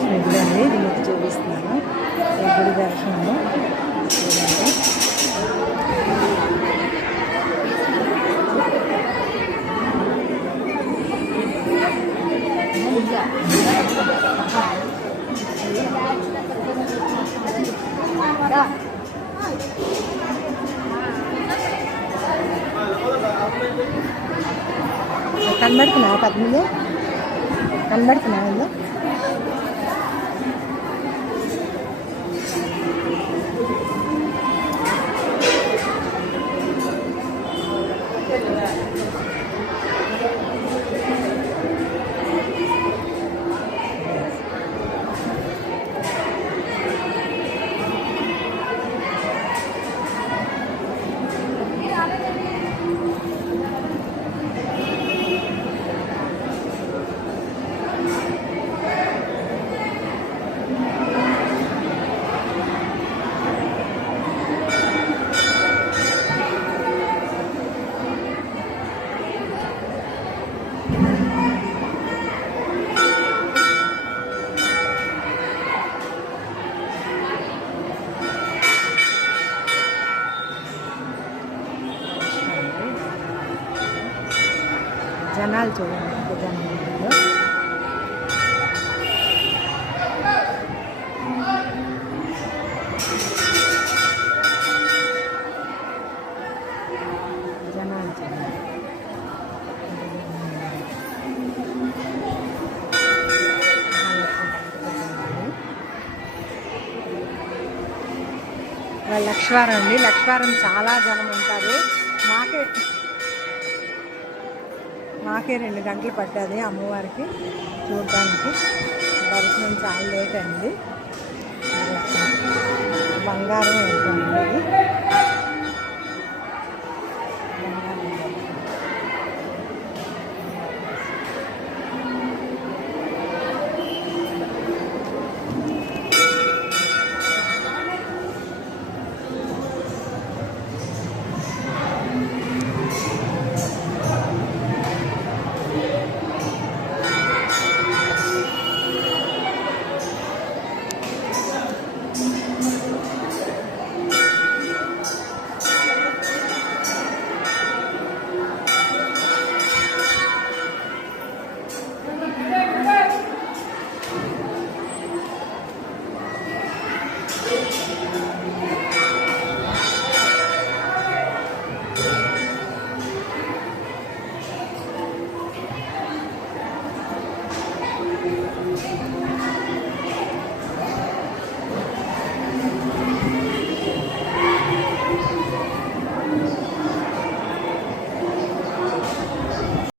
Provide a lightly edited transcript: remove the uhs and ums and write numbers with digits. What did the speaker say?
దర్శనం ఇదండి, ఇది మీకు చూపిస్తున్నాను. ఈ గుడి దర్శనము చూడండి. కనబడుతున్నావా పద్మలో? కనబడుతున్నావా ఇందులో? జనాలు చూడండి, జనాలు జనాలు చూడండి. లక్ష్వారం అండి, లక్ష్వారం చాలా జనం ఉంటారు. మాకే 2 గంటలు పట్టది అమ్మవారికి చూడడానికి. దర్శనం చాలా లేట్ అయింది. బంగారం అయిపోయింది.